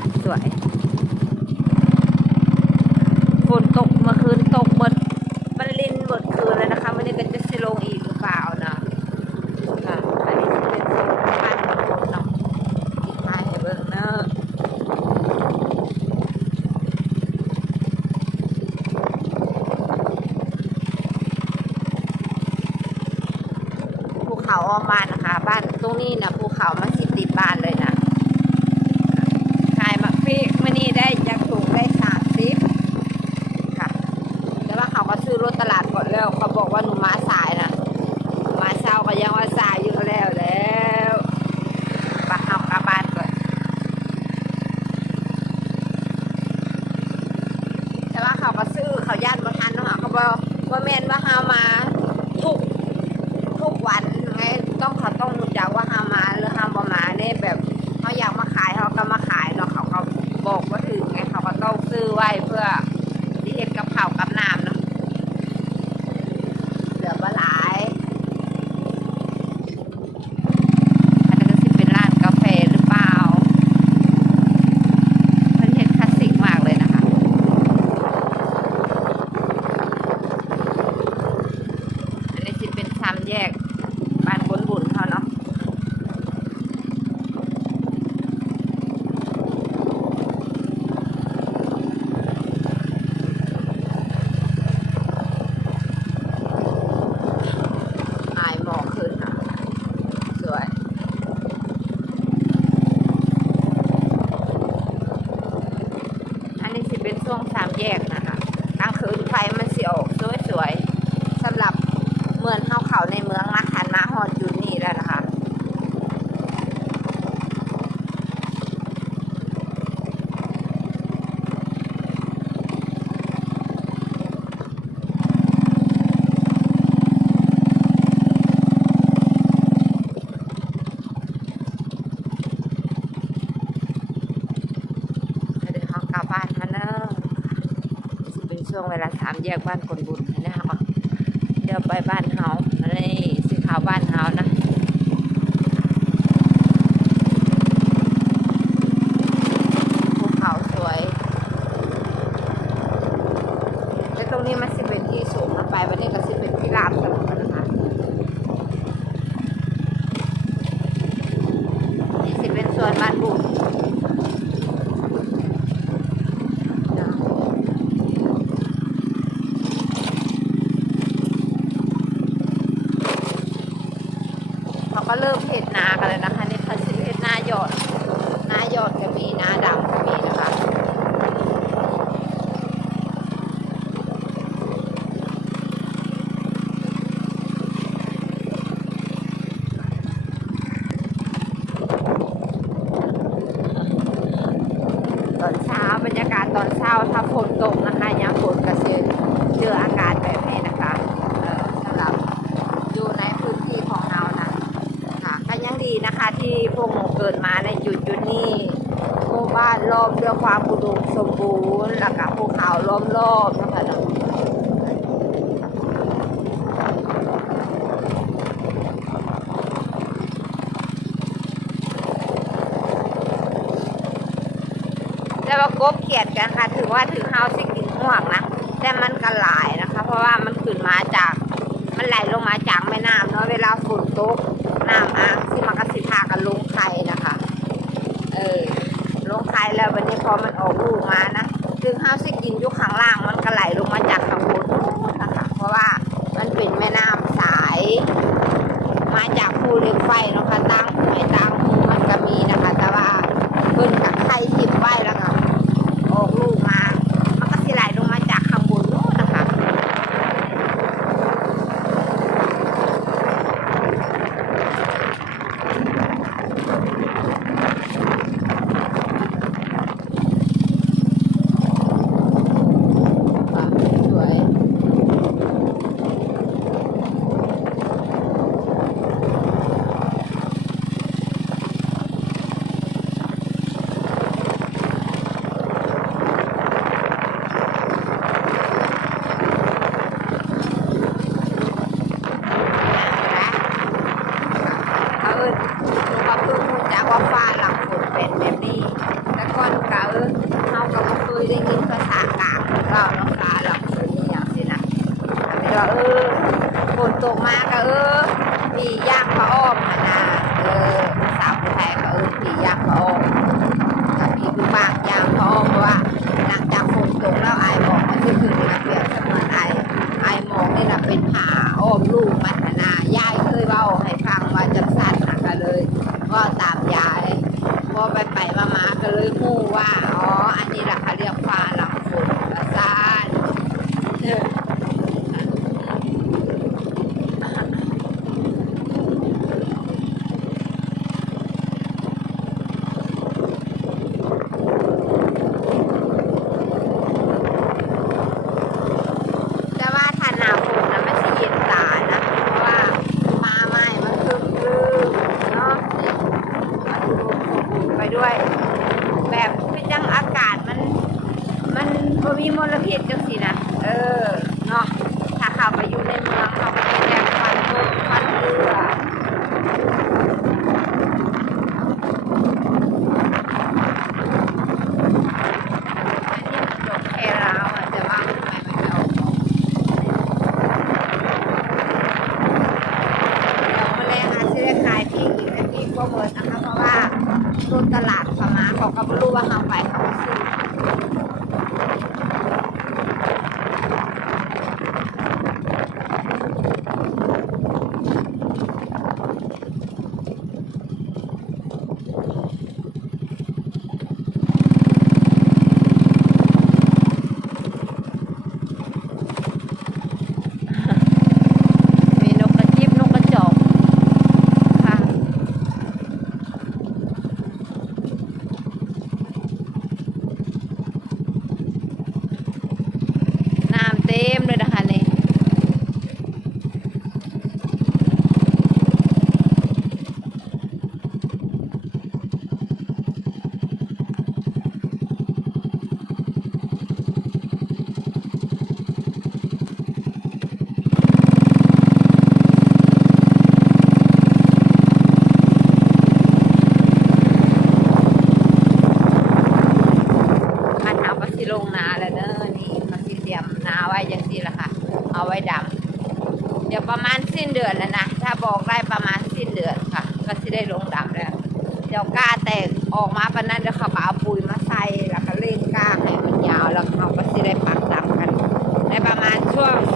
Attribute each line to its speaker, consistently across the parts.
Speaker 1: ค่ะ สวย ฝนตกเมื่อคืนตกหมดมันลินหมดคืนเลยนะคะวันนี้ก็จะสิลงอีกหรือเปล่านะค่ะอันนี้จะเป็นโซนบ้านของคนเนาะอีกมาให้เบิ่งเนาะภูเขาออมบ้านนะคะ บ้านตรงนี้นะภูเขามันสิติดบ้านเลยนะขายมักพริกมื่อนี้ได้จากถุงได้สามสิบ ค่ะแต่ว่าเขาก็ซื้อรถตลาดก่อนแล้ว เขา บอกว่าหนูมาสายนะมาเช้าก็ยังว่าสายอยู่แล้วแล้วปะเอากลับบ้านก่อนแต่ว่าเขาก็ซื้อเขาย่านบ่ทันเนาะเขาบอกว่าแม่นว่าเฮามาทุกทุกวันไงต้องเขาต้องรู้จักว่าเฮามาหรือเฮาบ่มาเนี่ยแบบเขาอยากมาขายเขาก็มาขายเนาะเขาก็บอกว่าถึงไงเขาก็ต้องซื้อไว้เพื่อ ที่เห็ดกับข้าวกับน้ำเนาะเหลือบ่หลาย อันนั้นก็สิเป็นร้านกาแฟหรือเปล่าเป็นเห็ดคลาสสิกมากเลยนะคะ อันนี้สิเป็นสามแยกบ้านบนบุญเขาเนาะ อายหมอกขึ้นค่ะ สวย อันนี้สิเป็นช่วงสามแยกนะคะกลางคืนไฟมันสิออกสวยๆสำหรับเหมือนเข้าเขาในเมืองนะคะมาฮอดอยู่นี่แล้วนะคะ เดี๋ยวเขากลับบ้านมาเนอะสิเป็นช่วงเว ลาสามแยกบ้านคนบุญนะคะเดี๋ยวไปบ้านเฮาอันนี้สิขาวบ้านเฮานะภูเขาสวยแล้วตรงนี้มันสิเป็นที่สูงนะไปวันนี้ก็สิเป็นที่ราบถนนแล้วนะคะนี่สิเป็นส่วนบ้านบุญ เขาก็เริ่มเห็ดนากันเลยนะคะนี่เขาซื้อเห็ดนาหยอดนาหยอดก็มีนาดำก็มีนะคะ ตอนเช้าบรรยากาศตอนเช้าถ้าฝนตกนะคะยังฝนกระเซ็นเจออากาศแบบนี้นะคะเอ่อสำหรับอยู่ในพื้นที่ของเรานะค่ะก็ยังดีนะคะที่พวกหนูเกิดมาในจุดจุดๆนี้หมู่ บ้านล้อมด้วยความอุดมสมบูรณ์แล้วก็ภูเขาล้อมรอบนะคะเนาะแต่ว่ากบเขียดกันค่ะ ถือว่าถึงเฮาสิกินห่วงนะ แต่มันก็หลายนะคะ เพราะว่ามันขึ้นมาจาก มันไหลลงมาจากแม่น้ำเนาะเวลาฝนตกน้ำอ่างที่มันก็สิพากันลงไข่นะคะ แล้ววันนี้พอมันออกลูกมานะถึงห้าสิกินยุคข้างล่างมันก็ไหลลงมาจากข้างบนนะคะเพราะว่ามันเป็นแม่น้ำสาย มาจากภูเหล็กไฟนะคะตั้งหอยตั้ง ตกมาก็เออมีย่าง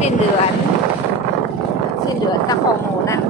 Speaker 1: สิ้นเดือน สิ้นเดือนจะของหนูนะ่น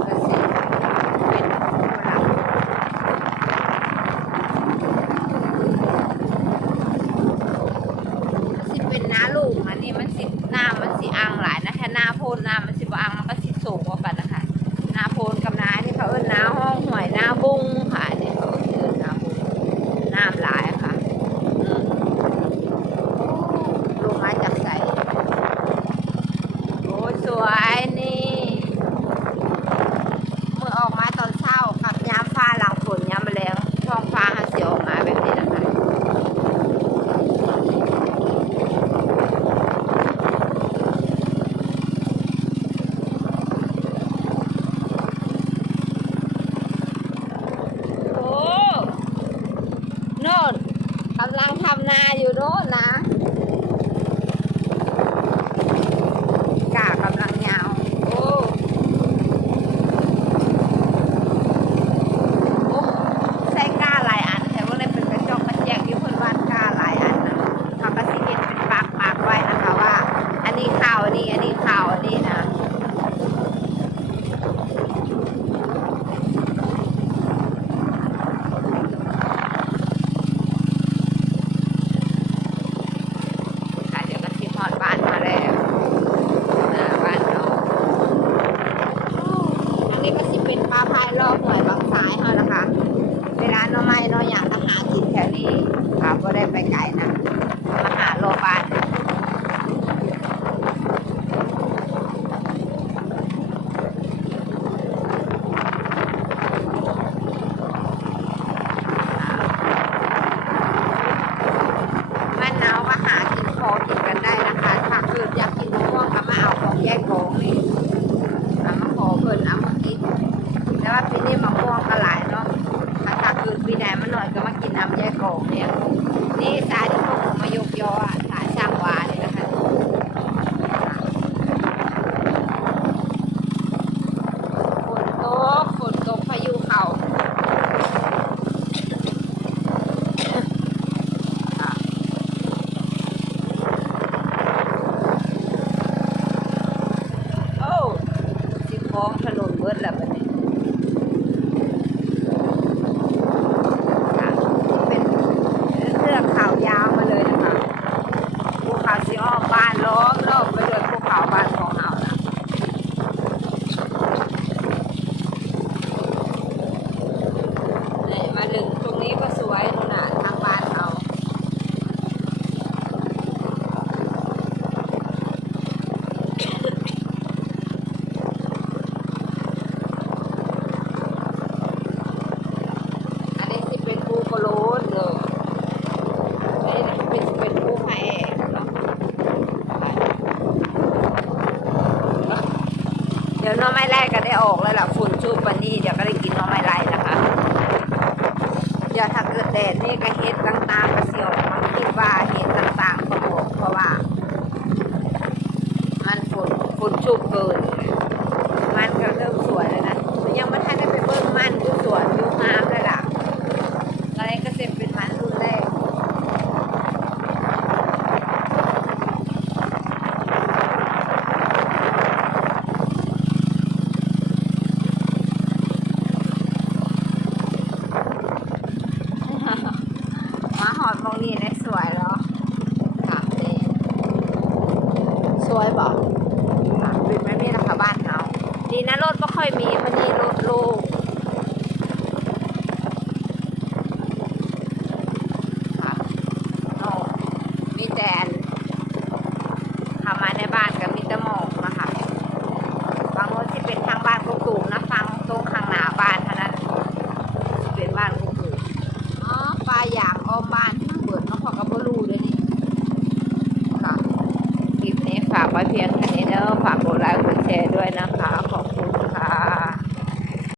Speaker 1: ออกเลยล่ะฝ